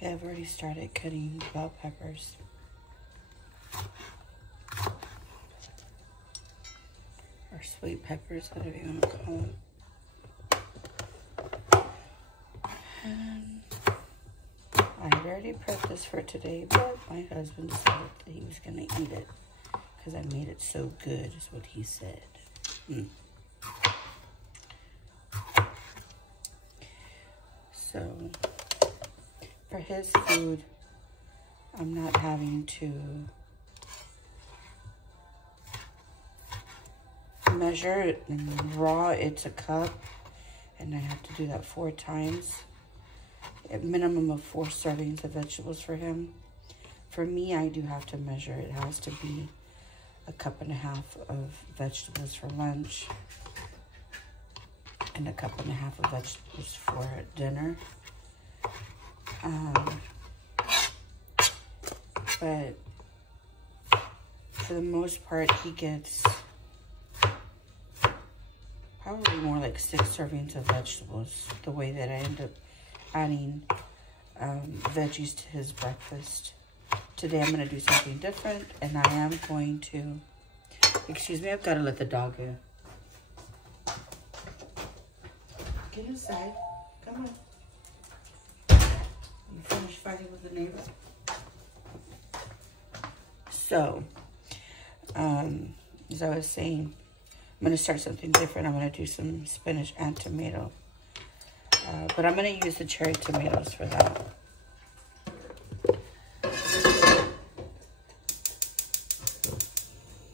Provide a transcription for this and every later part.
Okay, I've already started cutting bell peppers. Or sweet peppers, whatever you want to call them. And I had already prepped this for today, but my husband said that he was going to eat it because I made it so good, is what he said. So, for his food, I'm not having to measure it. And raw, it's a cup, and I have to do that 4 times. A minimum of 4 servings of vegetables for him. For me, I do have to measure. It has to be a 1.5 cups of vegetables for lunch and a 1.5 cups of vegetables for dinner. But for the most part, he gets probably more like 6 servings of vegetables, the way that I end up adding veggies to his breakfast. Today I'm going to do something different, and I am going to, excuse me, I've got to let the dog in. Get inside. Come on. You finished fighting with the neighbor? So, as I was saying, I'm going to start something different. I'm going to do some spinach and tomato. But I'm going to use the cherry tomatoes for that.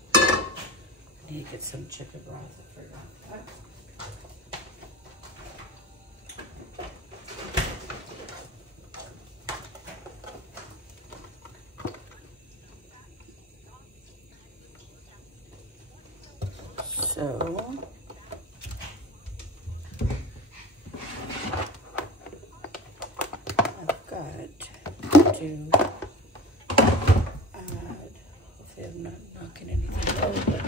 I need to get some chicken broth. I forgot that. So, I've got to add, hopefully I'm not knocking anything over.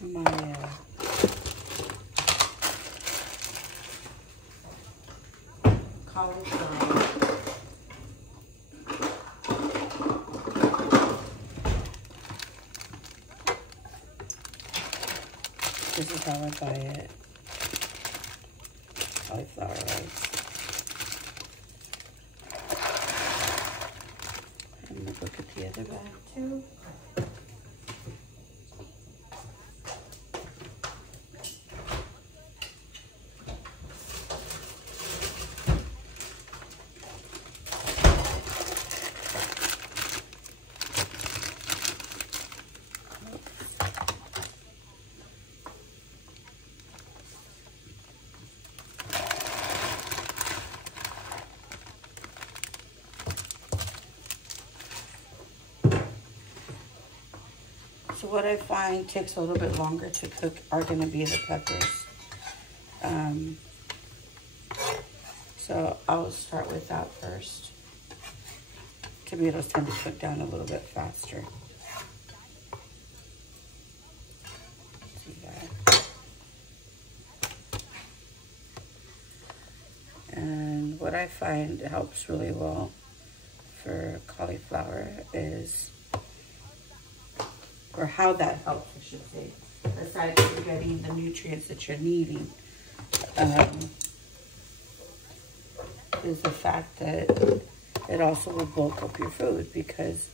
My cauliflower. This is how I buy it. Cauliflower rice. I'm gonna look at the other bag too. So what I find takes a little bit longer to cook are going to be the peppers. So I'll start with that first. Tomatoes tend to cook down a little bit faster. See that? And what I find helps really well for cauliflower is, or how that helps, I should say, aside from getting the nutrients that you're needing, is the fact that it also will bulk up your food, because,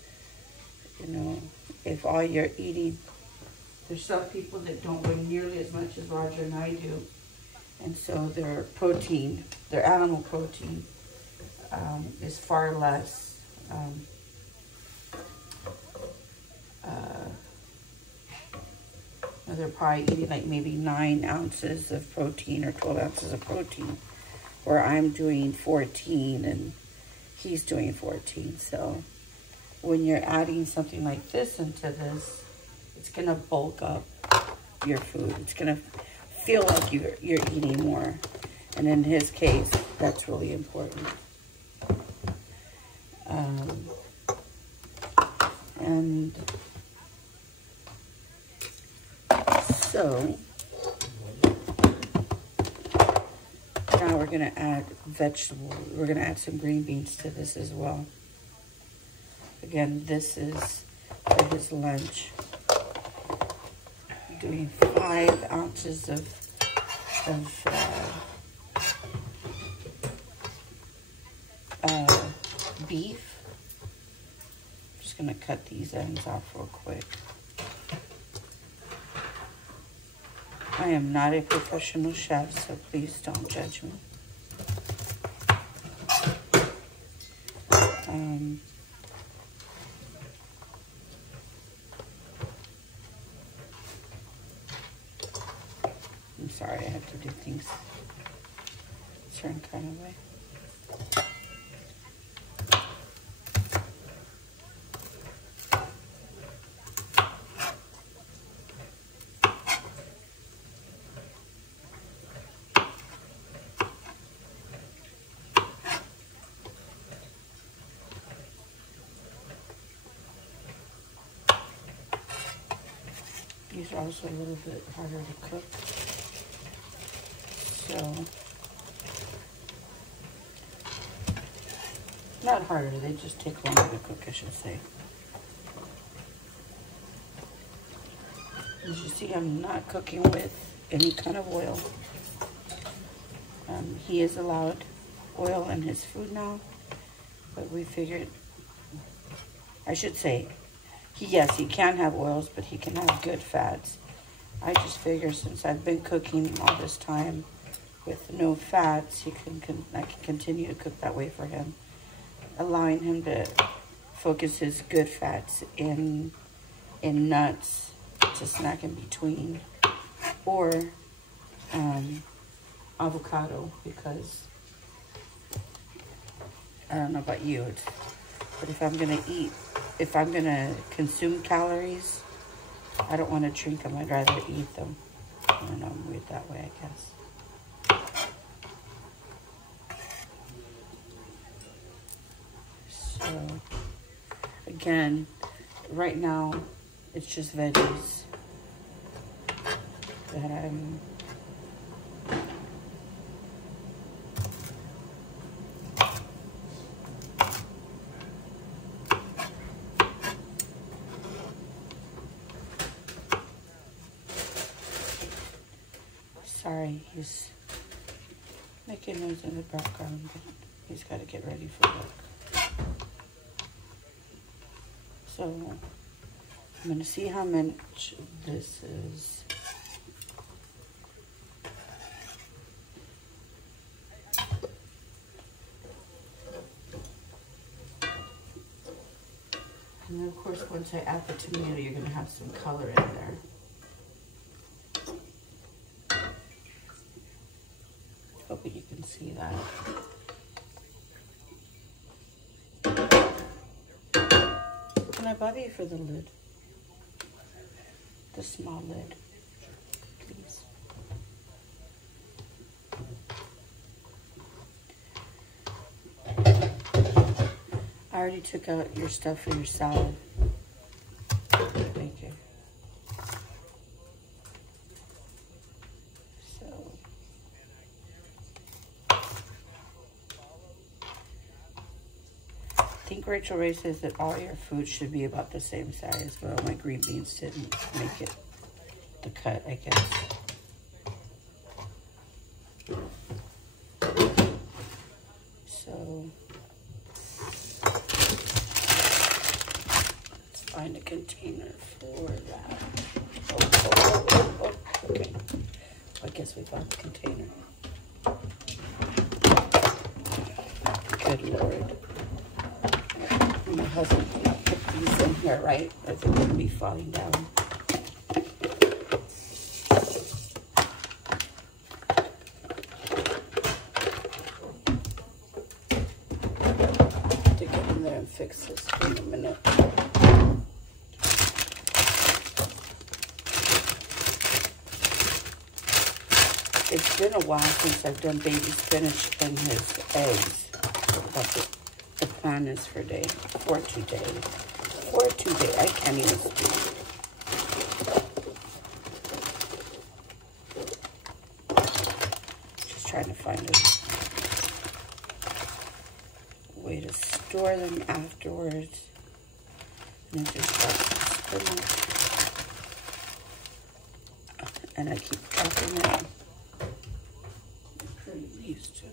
you know, if all you're eating, there's some people that don't weigh nearly as much as Roger and I do, and so their protein, their animal protein, is far less. They're probably eating like maybe 9 ounces of protein or 12 ounces of protein, where I'm doing 14 and he's doing 14. So when you're adding something like this into this, it's going to bulk up your food. It's going to feel like you're eating more. And in his case, that's really important. And so now we're gonna add vegetable. We're gonna add some green beans to this as well. Again, this is for his lunch. I'm doing 5 ounces of beef. I'm just gonna cut these ends off real quick. I am not a professional chef, so please don't judge me. I'm sorry, I have to do things a certain kind of way. These are also a little bit harder to cook. So, not harder, they just take longer to cook, I should say. As you see, I'm not cooking with any kind of oil. He is allowed oil in his food now, but we figured, I should say, yes, he can have oils, but he can have good fats. I just figure since I've been cooking all this time with no fats, I can continue to cook that way for him, allowing him to focus his good fats in nuts to snack in between, or avocado, because I don't know about you, but if I'm gonna consume calories, I don't want to drink them. I'd rather eat them. I don't know, I'm weird that way, I guess. So, again, right now, it's just veggies that I'm sorry, he's making noise in the background, but he's got to get ready for work. So, I'm going to see how much this is. And then, of course, once I add the tomato, you're going to have some color in there. Hoping you can see that. Can I bother you for the lid? The small lid, please. I already took out your stuff for your salad. Thank you. I think Rachel Ray says that all your food should be about the same size. Well, my green beans didn't make it the cut, I guess. So, let's find a container for that. Oh, okay. I guess we found the container. Good Lord. My husband put these in here, right? Or they're going to be falling down. To get in there and fix this in a minute. It's been a while since I've done baby spinach and his eggs. That's it. The plan is for today. I can't even speak. Just trying to find store them afterwards. And I just got spinach. And I keep dropping it. I'm pretty used to it.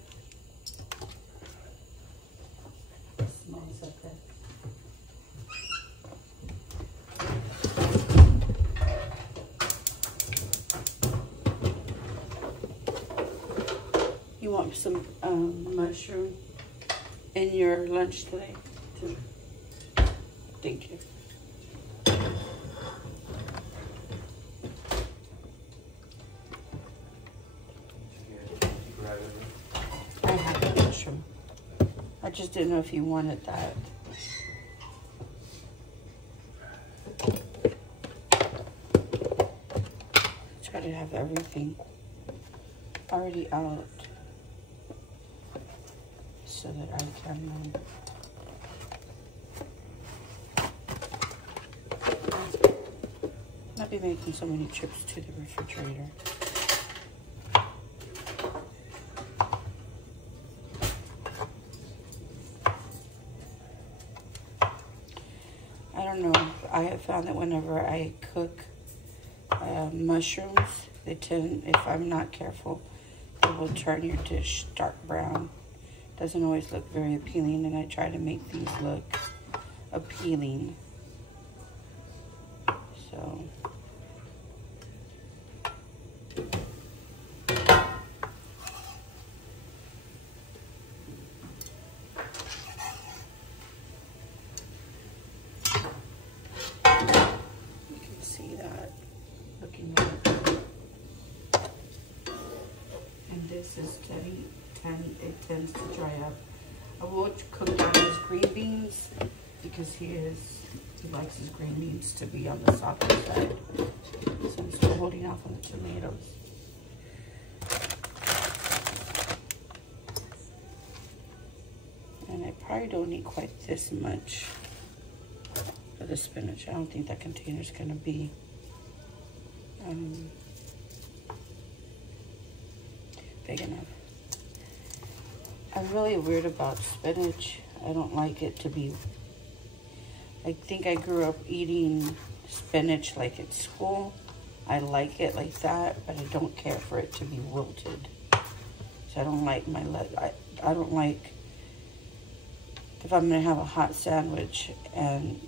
It smells like that. You want some mushroom in your lunch today? Too? Thank you. I have a mushroom. I just didn't know if you wanted that. Try to have everything already out so that I can not be making so many trips to the refrigerator. I don't know. I have found that whenever I cook mushrooms, they tend, if I'm not careful, they will turn your dish dark brown. Doesn't always look very appealing, and I try to make these look appealing. So you can see that looking good. And this is it tends to dry up. I will cook down his green beans because he likes his green beans to be on the softer side. So I'm still holding off on the tomatoes. And I probably don't need quite this much for the spinach. I don't think that container's gonna be big enough. I'm really weird about spinach. I don't like it to be, I think I grew up eating spinach like at school. I like it like that, but I don't care for it to be wilted. So I don't like I don't like, if I'm gonna have a hot sandwich, and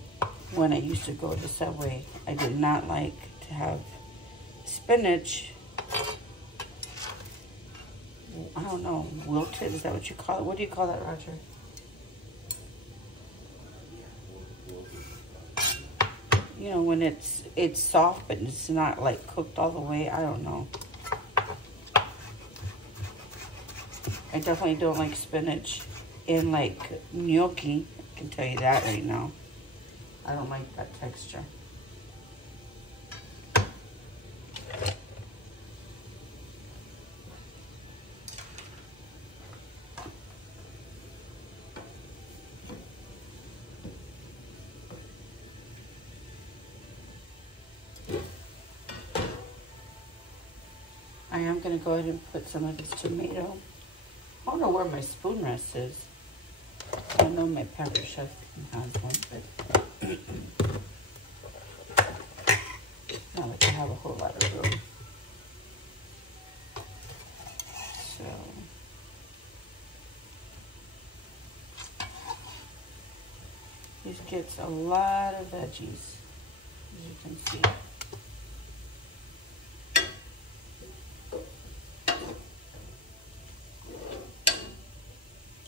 when I used to go to Subway, I did not like to have spinach, I don't know, wilted, is that what you call it? What do you call that, Roger? You know, when it's soft, but it's not like cooked all the way. I don't know. I definitely don't like spinach in like gnocchi. I can tell you that right now. I don't like that texture. I am going to go ahead and put some of this tomato. I don't know where my spoon rest is. I know my pepper chef has one, but not like I have a whole lot of room. So this gets a lot of veggies, as you can see.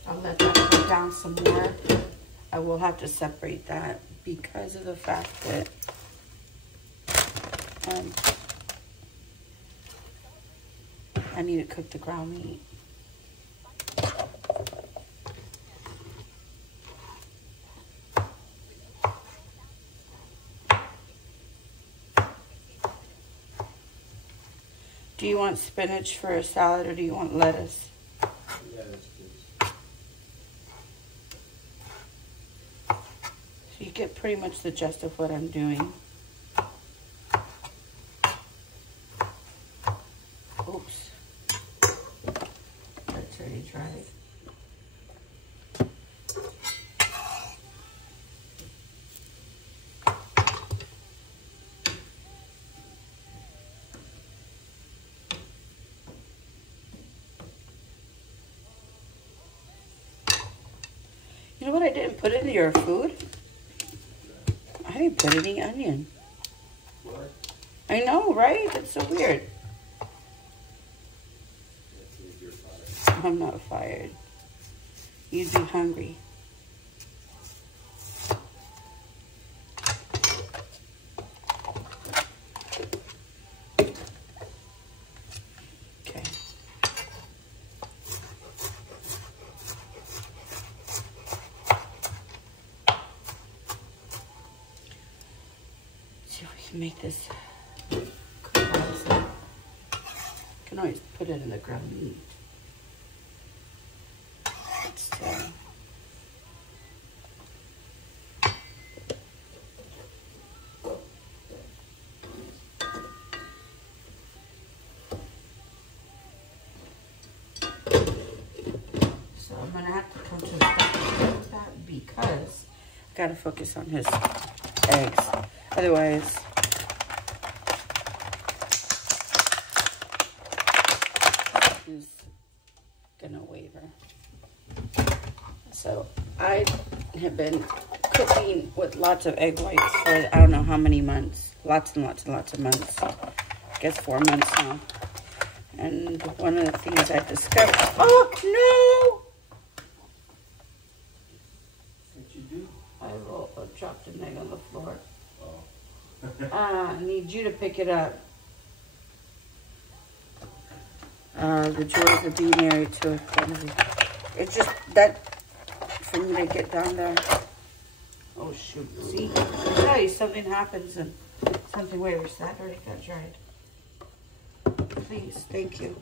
I'll let that cook down some more. I will have to separate that because of the fact that I need to cook the ground meat. Do you want spinach for a salad, or do you want lettuce? You get pretty much the gist of what I'm doing. Oops. That's already dried. You know what I didn't put in your food? I didn't put any onion. What? I know, right? That's so weird. You're fired. I'm not fired. You'd be hungry. Okay. See if we can make this cook also. Can always put it in the ground meat. So I'm gonna have to come to a stop with that because I gotta focus on his eggs. Otherwise, he's gonna waver. So I have been cooking with lots of egg whites for I don't know how many months. Lots and lots and lots of months. I guess 4 months now. And one of the things I discovered, oh no! What'd you do? I dropped an egg on the floor. Oh. I need you to pick it up. The joys of being married to a family. It's just that for me to get down there. Oh shoot! See, I tell you, something happens and something wavers. That already got dried. Please, thank you.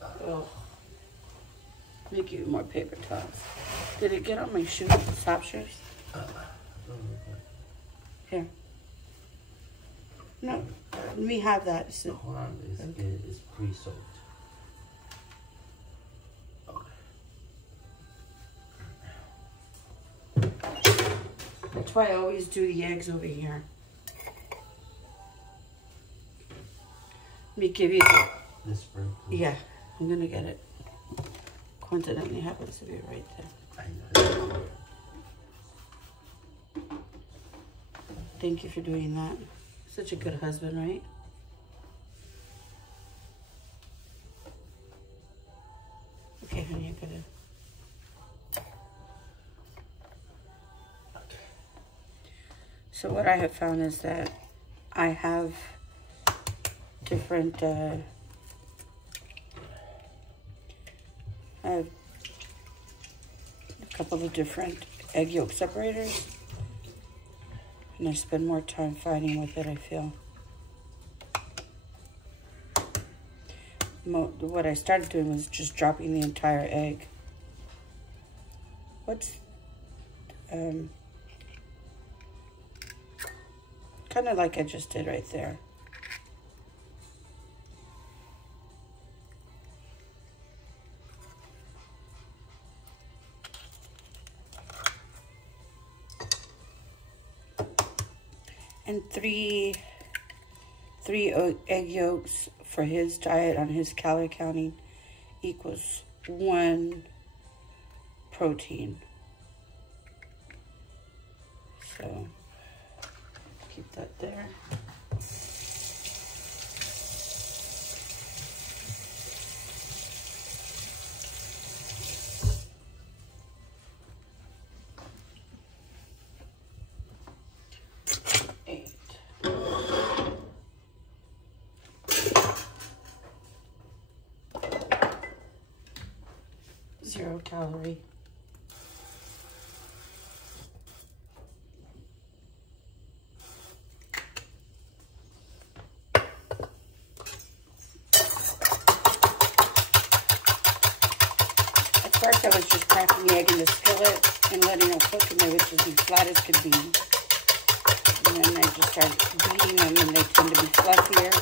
Oh, let me give you more paper towels. Did it get on my shoes, sock shoes? Here. No, let me have that. So, hold on, it's pre-soaked. That's why I always do the eggs over here. Let me give you the... This spring. Yeah, I'm gonna get it. Coincidentally happens to be right there. I know. Thank you for doing that. Such a good husband, right? Okay, honey, I gotta... So what I have found is that I have different, I have a couple of different egg yolk separators, and I spend more time fighting with it, I feel. What I started doing was just dropping the entire egg. What's, kind of like I just did right there. And three egg yolks for his diet on his calorie counting equals 1 protein. So keep that there. Zero calorie. At first I was just cracking the egg in the skillet and letting them cook, and they would just be flat as could be. And then I just started beating them and they tend to be fluffier.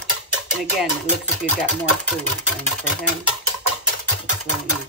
And again, it looks like you've got more food. And for him, it's really important.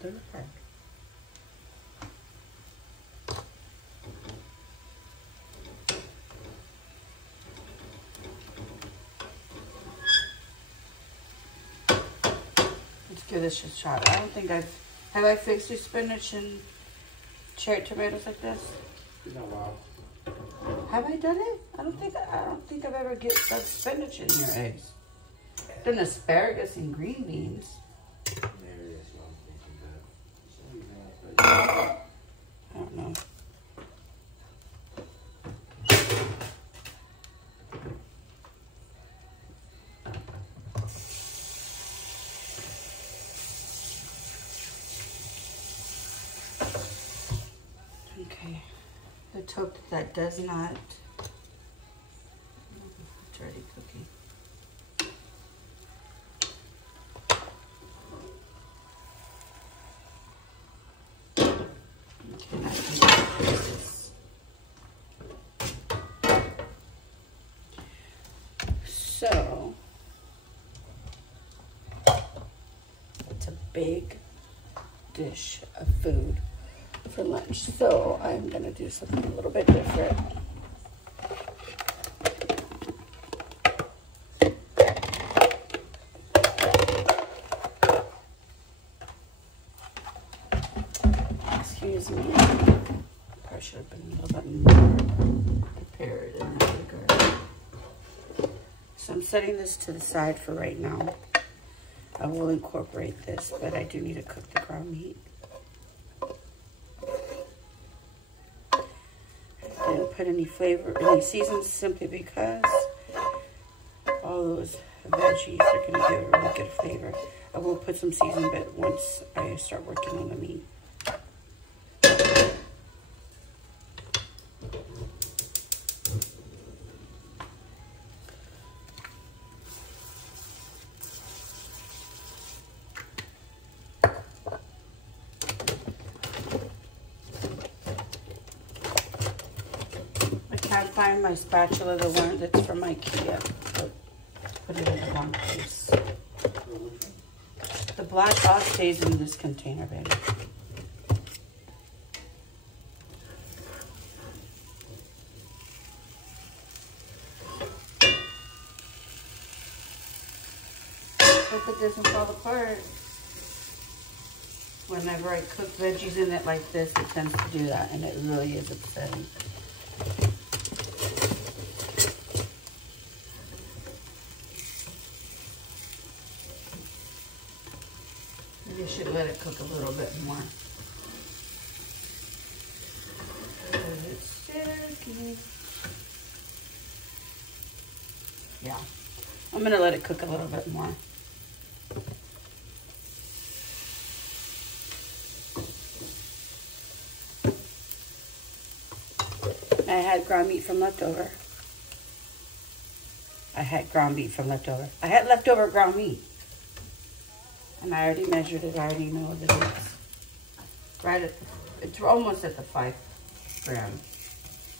They're not bad. Let's give this a shot. I don't think have I fixed your spinach and cherry tomatoes like this? No, wow. Have I done it? I don't think I've ever get that spinach in your eggs. Then asparagus and green beans. Maybe that's what I'm thinking, but I don't know. Okay, let's hope that does not. It's already cooking. Okay, now I can do this. So it's a big dish of food for lunch, so I'm gonna do something a little bit different. Excuse me, I should have been a little bit more prepared in that regard. So I'm setting this to the side for right now. I will incorporate this, but I do need to cook the ground meat. Didn't put any seasons simply because all those veggies are going to give a really good flavor. I will put some seasoning, but once I start working on the meat. I can't find my spatula, the one that's from IKEA. Put it in the wrong place. The black all stays in this container, baby. Hope it doesn't fall apart. Whenever I cook veggies in it like this, it tends to do that, and it really is upsetting. You should let it cook a little bit more. It's sticky. Yeah, I'm gonna let it cook a little bit more. I had ground meat from leftover. I had leftover ground meat. And I already measured it. I already know that it's right at, it's almost at the 5 grams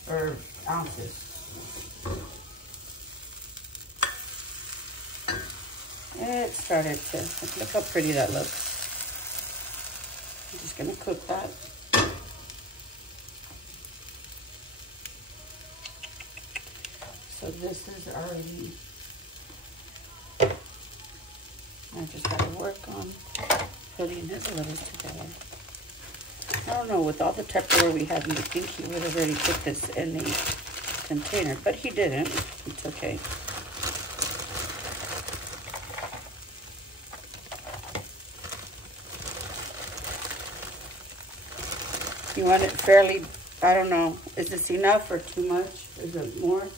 or ounces. It started to, look how pretty that looks. I'm just gonna cook that. So this is already, I just gotta work on putting his letters together. I don't know, with all the Tupperware we have, you'd think he would have already put this in the container, but he didn't. It's okay. You want it fairly, I don't know, is this enough or too much? Is it more?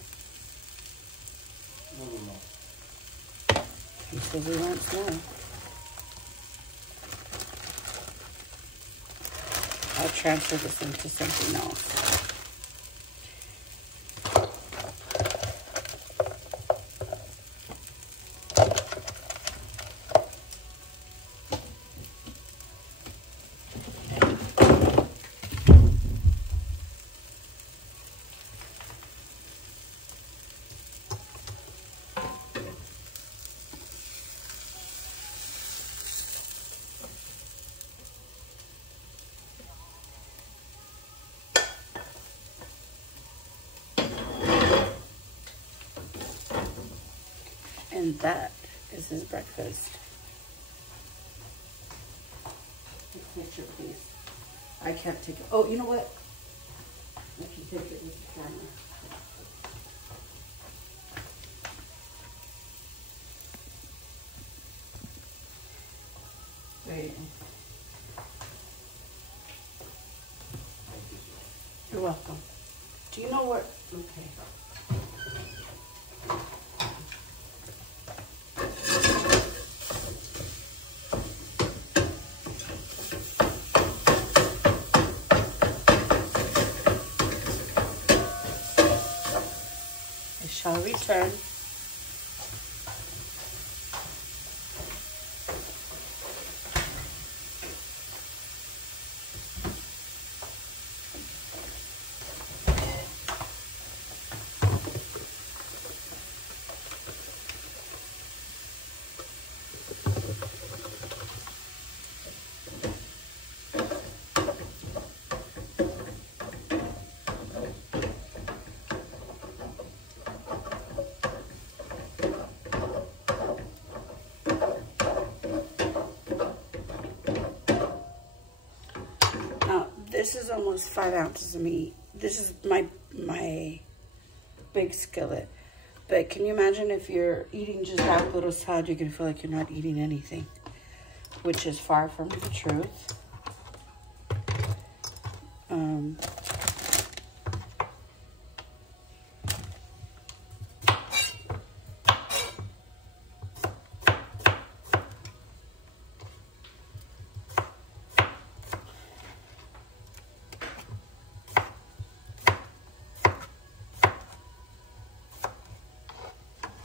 no. He says he wants more. I'll transfer this into something else. And that is his breakfast. Picture, please. I can't take it. Oh, you know what? I can take it with the camera. There you go. You're welcome. Do you know what? Okay. I shall return. This is almost 5 ounces of meat. This is my big skillet. But can you imagine if you're eating just that little salad, you're gonna feel like you're not eating anything, which is far from the truth.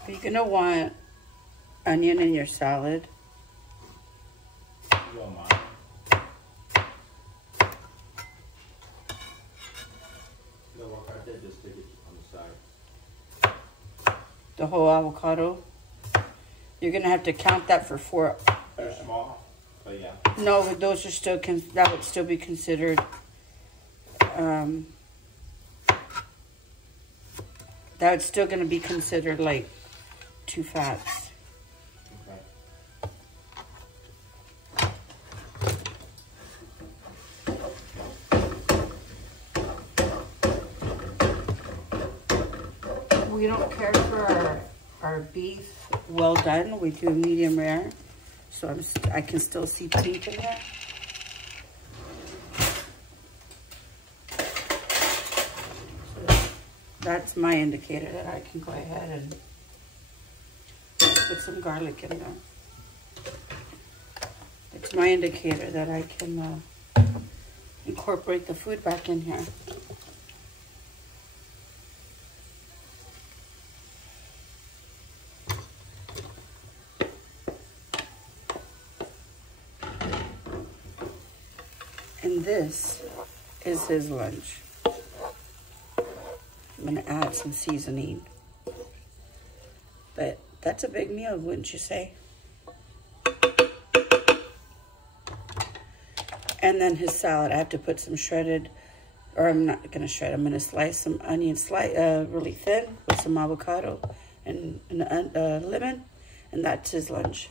You're gonna want onion in your salad. You want mine? No, what I did, just stick it on the side. The whole avocado. You're gonna have to count that for 4. They're small, but yeah. No, but those are still that would still be considered. That's still gonna be considered like 2 fats. We don't care for our beef well done. We do medium rare, so I can still see pink in there. So that's my indicator that I can go ahead and put some garlic in there. It's my indicator that I can incorporate the food back in here. And this is his lunch. I'm gonna add some seasoning. But that's a big meal, wouldn't you say? And then his salad, I have to put some shredded, or I'm not gonna shred, I'm gonna slice some onion really thin with some avocado and lemon, and that's his lunch.